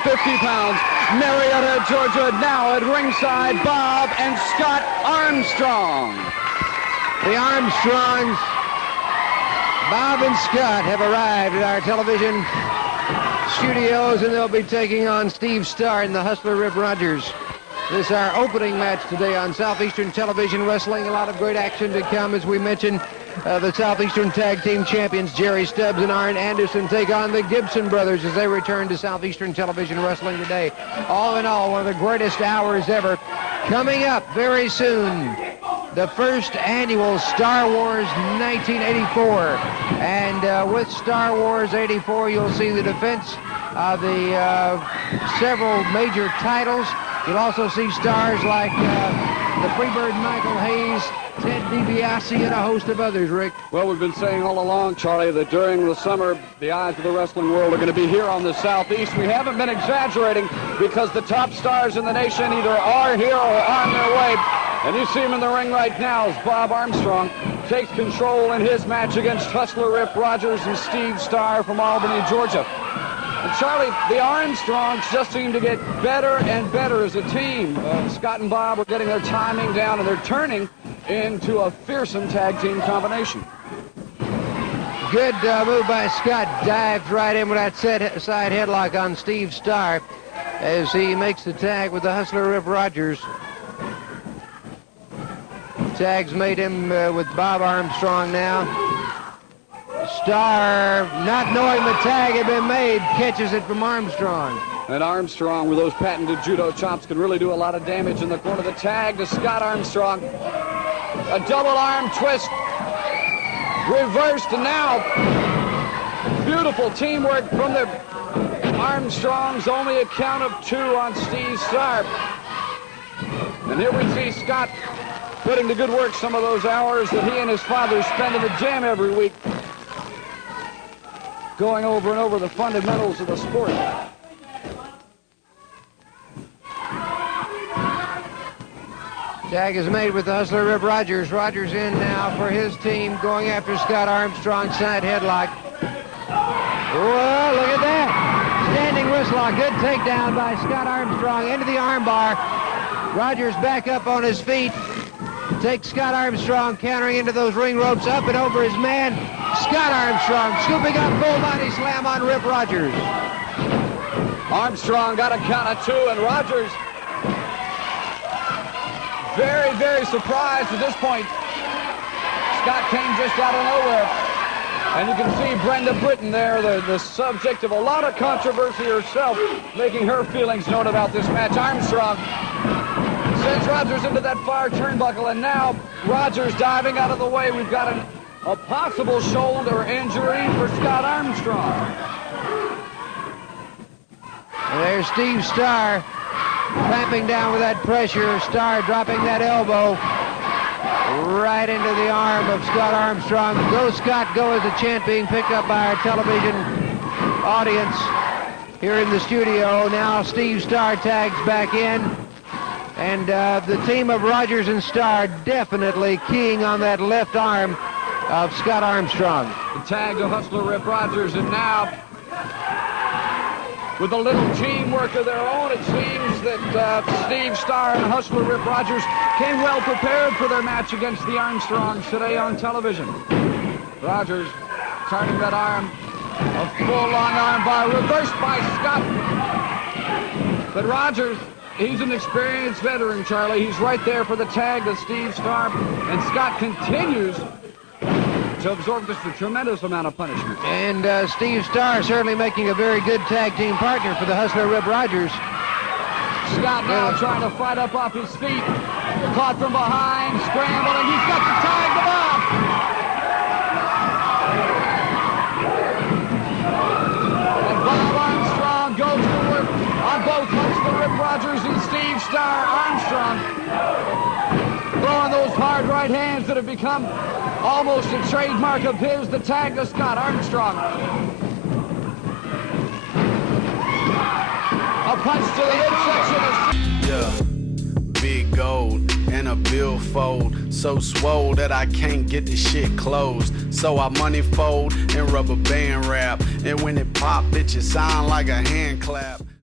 pounds. Marietta, Georgia, now at ringside, Bob and Scott Armstrong. The Armstrongs, Bob and Scott, have arrived at our television studios, and they'll be taking on Steve Starr and the Hustler Rip Rogers. This is our opening match today on Southeastern Television Wrestling. A lot of great action to come, as we mentioned. The Southeastern Tag Team Champions Jerry Stubbs and Arn Anderson take on the Gibson brothers as they return to Southeastern Television Wrestling today. All in all, one of the greatest hours ever. Coming up very soon, the first annual Star Wars 1984. And with Star Wars 84, you'll see the defense of the several major titles. You'll also see stars like the Freebird Michael Hayes, Ted DiBiase, and a host of others, Rick. Well, we've been saying all along, Charlie, that during the summer, the eyes of the wrestling world are going to be here on the Southeast. We haven't been exaggerating because the top stars in the nation either are here or on their way. And you see him in the ring right now as Bob Armstrong takes control in his match against Hustler Rip Rogers and Steve Starr from Albany, Georgia. And Charlie, the Armstrongs just seem to get better and better as a team. Scott and Bob are getting their timing down, and they're turning into a fearsome tag team combination. Good move by Scott. Dives right in with that side headlock on Steve Starr as he makes the tag with the Hustler Rip Rogers. Tag's made him with Bob Armstrong now. Starr, not knowing the tag had been made, catches it from Armstrong. And Armstrong, with those patented judo chops, can really do a lot of damage in the corner. The tag to Scott Armstrong. A double arm twist. Reversed, and now beautiful teamwork from the Armstrongs. Only a count of 2 on Steve Starr. And here we see Scott putting to good work some of those hours that he and his father spend in the gym every week, going over and over the fundamentals of the sport. Tag is made with the Hustler Rip Rogers. Rogers in now for his team, going after Scott Armstrong, side headlock. Whoa, look at that. Standing wrist lock. Good takedown by Scott Armstrong into the armbar. Rogers back up on his feet. Takes Scott Armstrong, countering into those ring ropes, up and over his man. Scott Armstrong scooping up full body slam on Rip Rogers. Armstrong got a count of 2, and Rogers very, very surprised at this point. Scott came just out of nowhere. And you can see Brenda Britton there, the subject of a lot of controversy herself, making her feelings known about this match. Armstrong sends Rogers into that far turnbuckle, and now Rogers diving out of the way. We've got a possible shoulder injury for Scott Armstrong. And there's Steve Starr clamping down with that pressure. Starr dropping that elbow right into the arm of Scott Armstrong. Go Scott, go is the chant being picked up by our television audience here in the studio. Now Steve Starr tags back in. And the team of Rogers and Starr definitely keying on that left arm of Scott Armstrong. The tag to Hustler Rip Rogers, and now with a little teamwork of their own, it seems that Steve Starr and Hustler Rip Rogers came well prepared for their match against the Armstrongs today on television. Rogers turning that arm, a full long arm bar, reversed by Scott. But Rogers, he's an experienced veteran, Charlie. He's right there for the tag to Steve Starr, and Scott continues to absorb just a tremendous amount of punishment. And Steve Starr certainly making a very good tag team partner for the Hustler Rip Rogers. Scott now trying to fight up off his feet. Caught from behind, scrambling. He's got the tag to Bob. And Bob Armstrong goes to work on both Hustler Rip Rogers and Steve Starr. Armstrong throwing those hard right hands that have become almost a trademark of his. The tag to Scott Armstrong. A punch to the midsection. Yeah, big gold and a billfold, so swole that I can't get the shit closed. So I money fold and rubber band wrap, and when it pop, bitch, it sound like a hand clap.